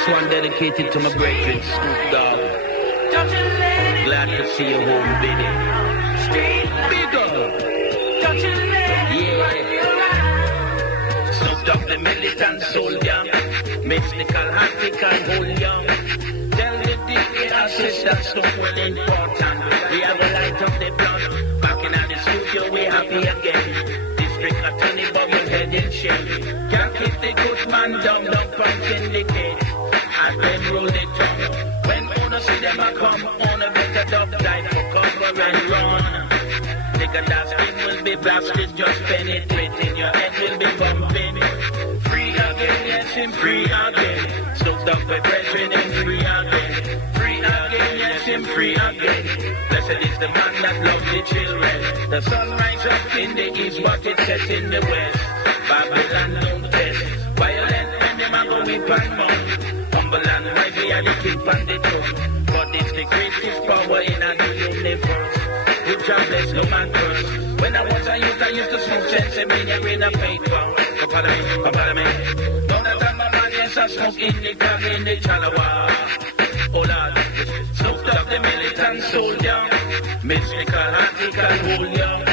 This one dedicated to my brethren, Snoop Dogg. Glad to see you home, baby. Big up. Yeah. Snoop Dogg, the militant soldier. Mystical, hatical, whole young. Tell the DA assistant Snoop well important. We have a light of the blood. Back in the studio, we happy again. District attorney, but your head in shame. Can't keep the good man down, don't punch the cage. And then roll the tongue. When owner see them a come, owner better dub dive for cover and run. Nigga, that skin will be blasted, just penetrating. Your head will be bumping. Free again, yes, him free again. Snoop Dogg, my brethren, him free again. Free again, yes, him free again. Blessed is the man that loves the children. The sun rises up in the east, but it sets in the west. Babylon don't test. Violent when them a go whip and mount. Humble and wise, we are the king on the throne. But it's the greatest power in the universe. You can bless no man curse. When I was a youth, I used to smoke sense and mean you're in a paper. Come follow me, come follow me. Now that I'm a man, yes, I smoke in the club, in the chalawa. Oh Lord, Snoop Dogg, the militant soldier. Mystical, article, whole young.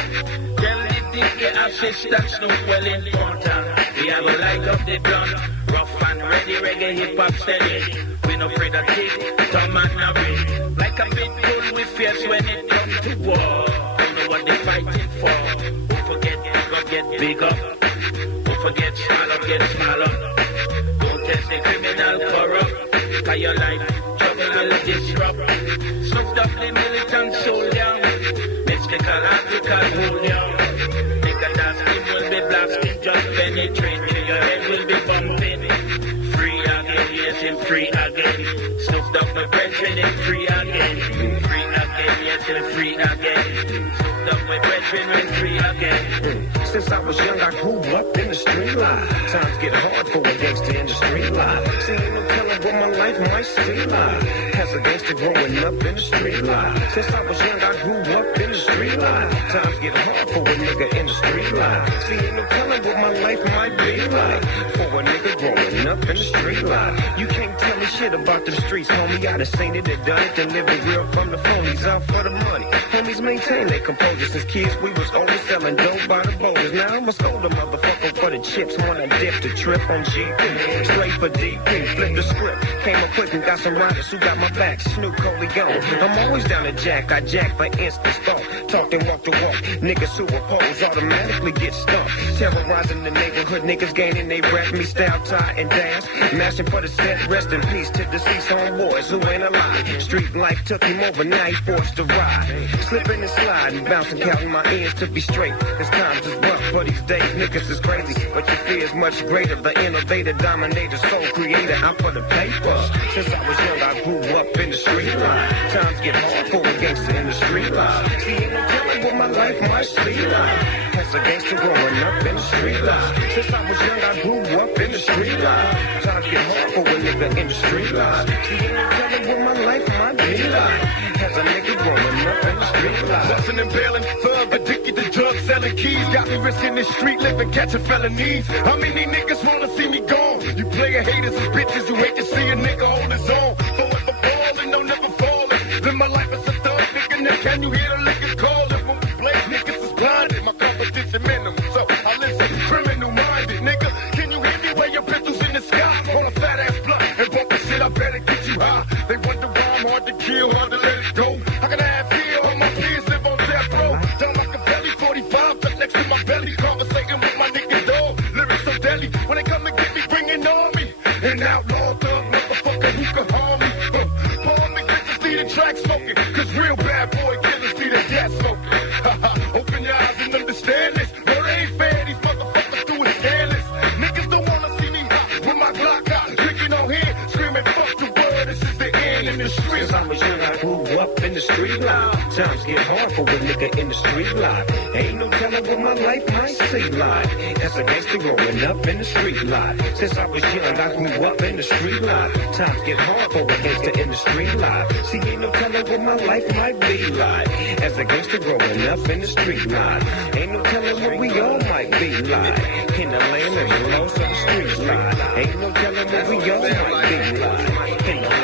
Tell the DA assistant Snoop well important. We have a light of the blood. Rough and ready, reggae, hip-hop steady. We no afraid of kick, Tom and Nari. Like a big bull, we fierce when it comes to war. Don't know what they fighting for. Don't forget big up, get big up. Don't forget small up, get smaller. Don't test the criminal corrupt. Cause your life, trouble will disrupt. Snoop Dogg, the militant soldier. Mystical, article, whole young. Nigga, that skin will be blasting, just penetrating. Your head will be bumping. Free again, yes, him free again. Snoop Dogg, my brethren, him free again. Free again, yes, him free again. Snoop Dogg, my brethren, him free again. Since I was young, I grew up in the street life. Times get hard for a gangster in the street life. See, ain't no telling what my life might seem like. As a gangster growing up in the street life. Since I was young, I grew up in the street life. Times get hard for a nigga in the street life. See, ain't no telling what my life might be like. For a nigga growing up in the street life. You can't tell me shit about them streets, homie. I done seen it and done it, then live it real from the phonies out for the money. Homies maintain their composure. Since kids, we was always selling dope by the boat. Now I'ma scold a motherfucker for the chips when I dip the trip on GP. Straight for DP, flip the script. Came up quick and got some riders who got my back. Snoop Corleone. I'm always down to jack. I jack for instant thought. Talk and walk the walk. Niggas who oppose automatically get stumped. Terrorizing the neighborhood. Niggas gaining they rap me style, tie and dance. Mashing for the set. Rest in peace to deceased homeboys who ain't alive. Street life took him over. Now he forced to ride. Slipping and sliding. Bouncing, counting my ends to be straight. This time's is rough. For these days, niggas is crazy, but your fear is much greater. The innovator, dominator, soul creator, out for the paper. Since I was young, I grew up in the street life. Times get hard for a gangster in the street life. See, ain't no telling what my life might see like. As a gangster growing up in the street life. Since I was young, I grew up in the street life. Times get hard for a nigga in the street life. See, ain't no telling what my life might be like. As a nigga growing up in the street life. Bustin' and bailing, thug addicted to drugs, selling keys. Got me risking the street living, catching felonies. How many niggas wanna see me gone? You player haters and bitches, you hate to see a nigga hold his own. Forever ballin', no never fallin'. Live my life as a thug nigga, now can you hear the liquor callin'? When we play, niggas is blinded, my competition minimum. So I listen, criminal minded, nigga. Can you hear me wave your pistols in the sky? On a fat ass blunt and bump the shit, I better get you high. They wonder why I'm hard to kill, hard to let it go. How can I have fear when my peers live on death row? Down like a belly, 45 tucked next to my belly, conversating with my nigga dog. Lyrics so deadly, when they come and get me, bringing on me. An outlaw thug, motherfucker, who can harm me? Palm me, bitches see the track smoking, cause real bad boy killers see the gas smoking. Open your eyes and understand this. No, they ain't fair, these motherfuckers do it scandalous. Niggas don't wanna see me hot with my Glock out, drinking on here, screaming fuck the word, this is the end in the street. Since I was young, I grew up in the street life. Times get hard for a nigga in the street life. Ain't no telling what my life might see like. As a gangster growing up in the street life. Since I was young, I grew up in the street life. Times get hard for a gangster in the street life. See, ain't no telling what my life might be like. As a gangster growing up in the street life. Ain't no telling what we all might be like. In the land of the lost of the streets lie. Ain't no telling what we all might be like. In the